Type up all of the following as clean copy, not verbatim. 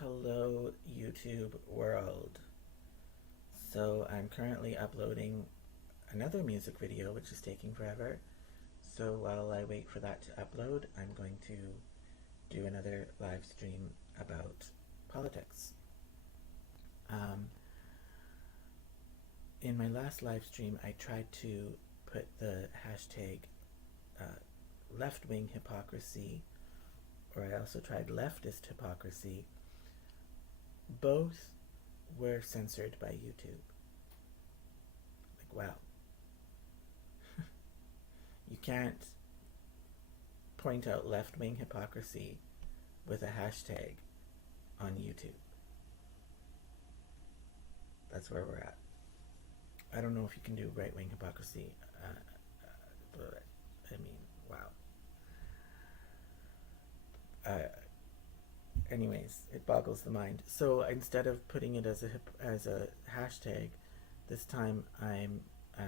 Hello, YouTube world. So, I'm currently uploading another music video, which is taking forever. So, while I wait for that to upload, I'm going to do another live stream about politics. Um, in my last live stream, I tried to put the hashtag left wing hypocrisy, or I also tried leftist hypocrisy. Both were censored by YouTube. Like, wow. You can't point out left wing hypocrisy with a hashtag on YouTube. That's where we're at. I don't know if you can do right wing hypocrisy, but I mean, wow. Anyways, it boggles the mind. So instead of putting it as a hashtag, this time I'm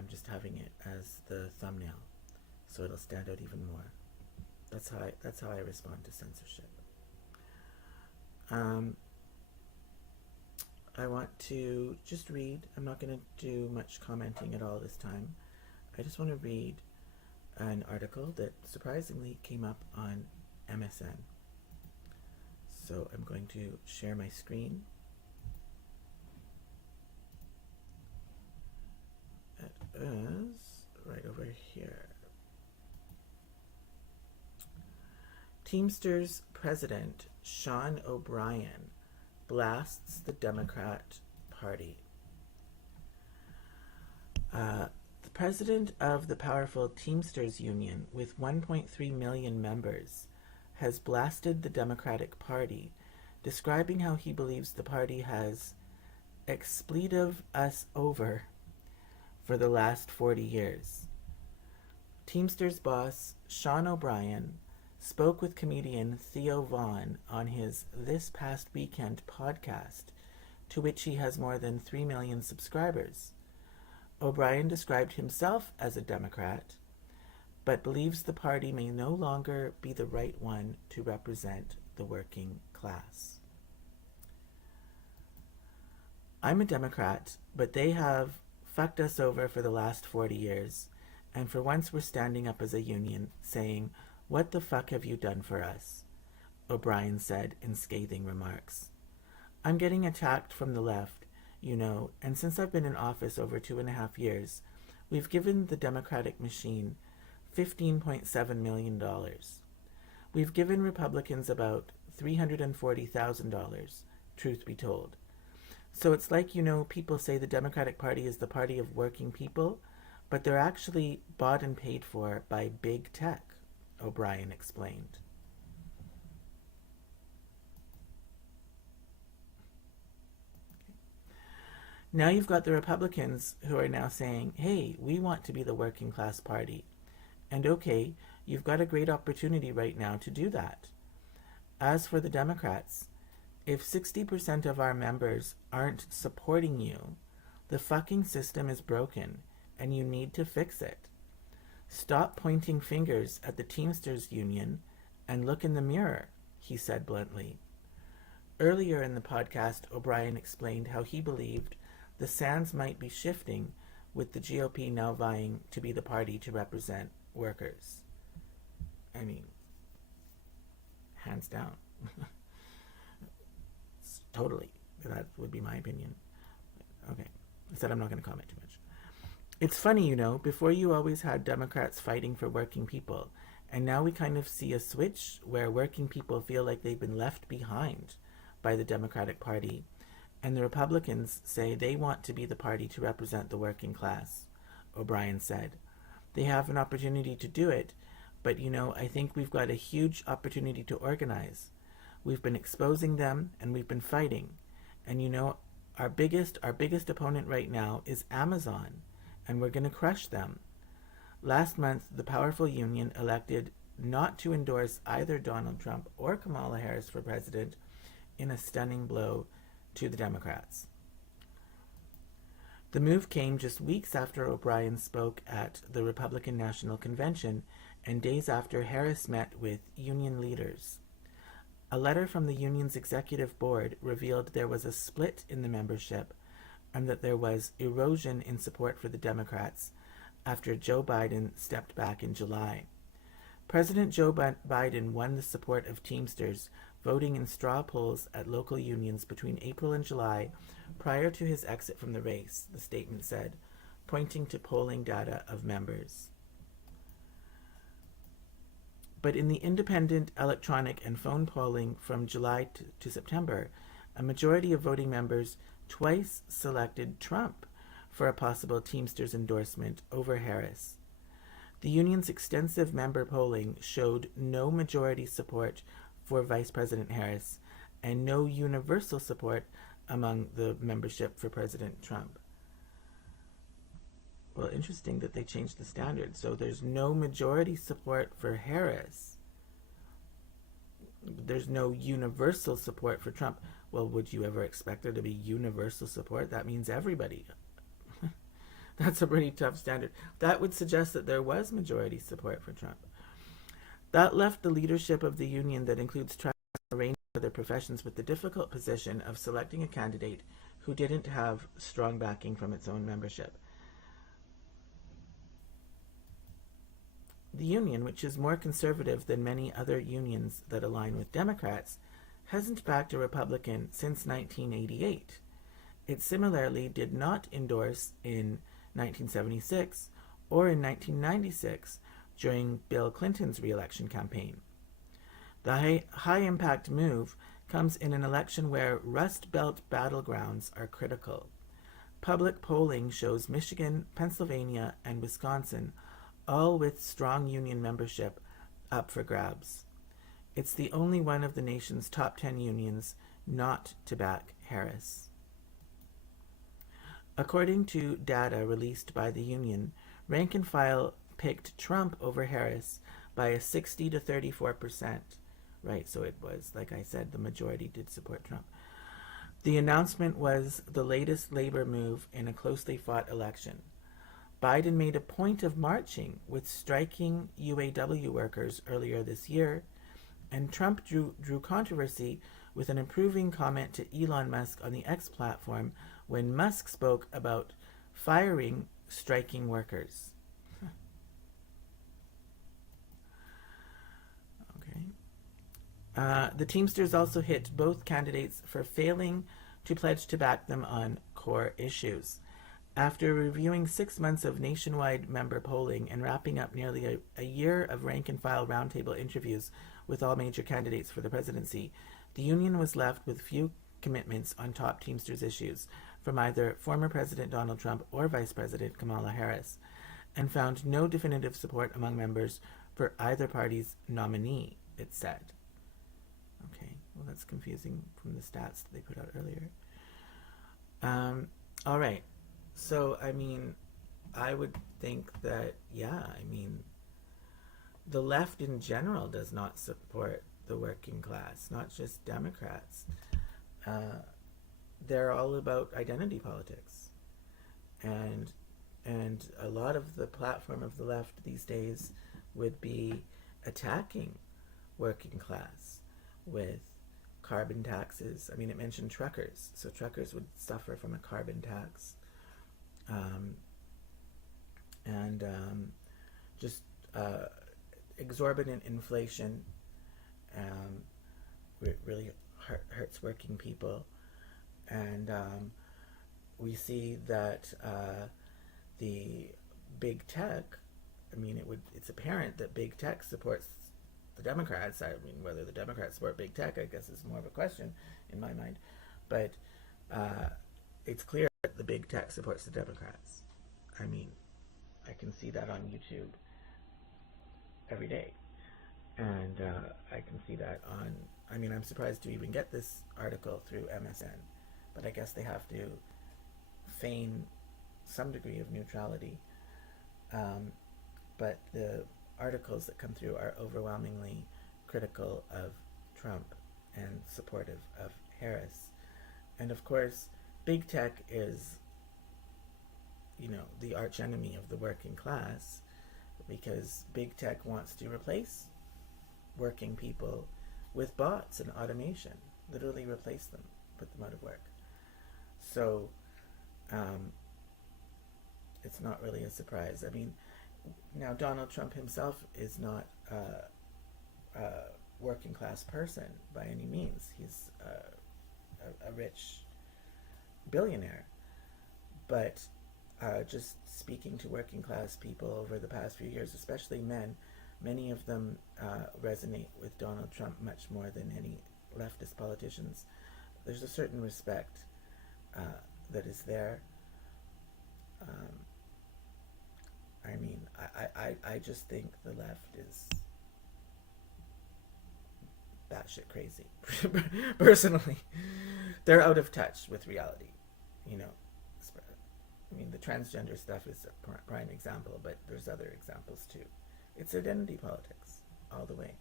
just having it as the thumbnail, so it'll stand out even more. That's how I respond to censorship. I want to just read. I'm not going to do much commenting at all this time. I just want to read an article that surprisingly came up on MSN. So I'm going to share my screen. It is right over here. Teamsters President Sean O'Brien blasts the Democrat Party. The president of the powerful Teamsters Union, with 1.3 million members, has blasted the Democratic Party, describing how he believes the party has expletive us over for the last 40 years. Teamsters boss Sean O'Brien spoke with comedian Theo Vaughn on his This Past Weekend podcast, to which he has more than 3 million subscribers. O'Brien described himself as a Democrat, but believes the party may no longer be the right one to represent the working class. I'm a Democrat, but they have fucked us over for the last 40 years, and for once we're standing up as a union, saying, "What the fuck have you done for us?" O'Brien said in scathing remarks. "I'm getting attacked from the left, you know, and since I've been in office over 2.5 years, we've given the Democratic machine $15.7 million. We've given Republicans about $340,000, truth be told. So it's like, you know, people say the Democratic Party is the party of working people, but they're actually bought and paid for by big tech," O'Brien explained. Now you've got the Republicans who are now saying, hey, we want to be the working class party. And okay, you've got a great opportunity right now to do that. As for the Democrats, if 60% of our members aren't supporting you, the fucking system is broken and you need to fix it. Stop pointing fingers at the Teamsters Union and look in the mirror, he said bluntly. Earlier in the podcast, O'Brien explained how he believed the sands might be shifting, with the GOP now vying to be the party to represent workers. I mean, hands down. Totally. That would be my opinion. Okay. I said I'm not going to comment too much. It's funny, you know, before you always had Democrats fighting for working people, and now we kind of see a switch where working people feel like they've been left behind by the Democratic Party, and the Republicans say they want to be the party to represent the working class, O'Brien said. They have an opportunity to do it, but, you know, I think we've got a huge opportunity to organize. We've been exposing them, and we've been fighting. And, you know, our biggest opponent right now is Amazon, and we're going to crush them. Last month, the powerful union elected not to endorse either Donald Trump or Kamala Harris for president in a stunning blow to the Democrats. The move came just weeks after O'Brien spoke at the Republican National Convention and days after Harris met with union leaders. A letter from the union's executive board revealed there was a split in the membership and that there was erosion in support for the Democrats after Joe Biden stepped back in July. President Joe Biden won the support of Teamsters, voting in straw polls at local unions between April and July prior to his exit from the race, the statement said, pointing to polling data of members. But in the independent electronic and phone polling from July to September, a majority of voting members twice selected Trump for a possible Teamsters endorsement over Harris. The union's extensive member polling showed no majority support for Vice President Harris and no universal support among the membership for President Trump. Well, interesting that they changed the standard. So there's no majority support for Harris. There's no universal support for Trump. Well, would you ever expect there to be universal support? That means everybody. That's a pretty tough standard. That would suggest that there was majority support for Trump. That left the leadership of the union, that includes trucks and a range of other professions, with the difficult position of selecting a candidate who didn't have strong backing from its own membership. The union, which is more conservative than many other unions that align with Democrats, hasn't backed a Republican since 1988. It similarly did not endorse in 1976 or in 1996 during Bill Clinton's re-election campaign. The high-impact move comes in an election where Rust Belt battlegrounds are critical. Public polling shows Michigan, Pennsylvania, and Wisconsin, all with strong union membership, up for grabs. It's the only one of the nation's top 10 unions not to back Harris. According to data released by the union, rank and file picked Trump over Harris by a 60 to 34%. Right, so it was, like I said, the majority did support Trump. The announcement was the latest labor move in a closely fought election. Biden made a point of marching with striking UAW workers earlier this year, and Trump drew controversy with an improving comment to Elon Musk on the X platform when Musk spoke about firing striking workers. Okay. The Teamsters also hit both candidates for failing to pledge to back them on core issues. After reviewing 6 months of nationwide member polling and wrapping up nearly a year of rank-and-file roundtable interviews with all major candidates for the presidency, the union was left with few commitments on top Teamsters issues from either former President Donald Trump or Vice President Kamala Harris, and found no definitive support among members for either party's nominee, it said. Okay, well, that's confusing from the stats that they put out earlier. All right. So, I mean, I would think that, yeah, I mean, the left in general does not support the working class, not just Democrats. They're all about identity politics. And a lot of the platform of the left these days would be attacking working class with carbon taxes. I mean, it mentioned truckers, so truckers would suffer from a carbon tax. Just exorbitant inflation really hurts working people, and we see that the big tech, I mean, it's apparent that big tech supports the Democrats. I mean, whether the Democrats support big tech, I guess, is more of a question in my mind, but it's clear that the big tech supports the Democrats. I mean, I can see that on YouTube every day. And I can see that on, I mean, I'm surprised to even get this article through MSN, but I guess they have to feign some degree of neutrality. But the articles that come through are overwhelmingly critical of Trump and supportive of Harris. And of course, big tech is, you know, the arch enemy of the working class, because big tech wants to replace working people with bots and automation, literally replace them, put them out of work. So it's not really a surprise. I mean, now Donald Trump himself is not a working class person by any means. He's a rich billionaire. But just speaking to working class people over the past few years, especially men, many of them resonate with Donald Trump much more than any leftist politicians. There's a certain respect that is there. I mean, I just think the left is batshit crazy. Personally, they're out of touch with reality. You know, I mean, the transgender stuff is a prime example, but there's other examples too. It's identity politics all the way.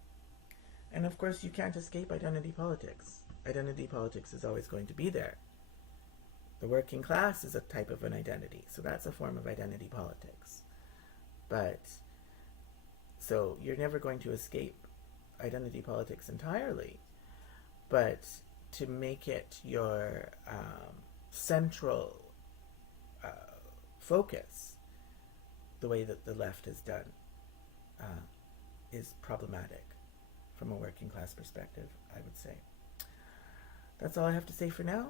And of course, you can't escape identity politics. Identity politics is always going to be there. The working class is a type of an identity, so that's a form of identity politics. But, so you're never going to escape identity politics entirely, but to make it your central focus, the way that the left has done, is problematic from a working class perspective, I would say. That's all I have to say for now.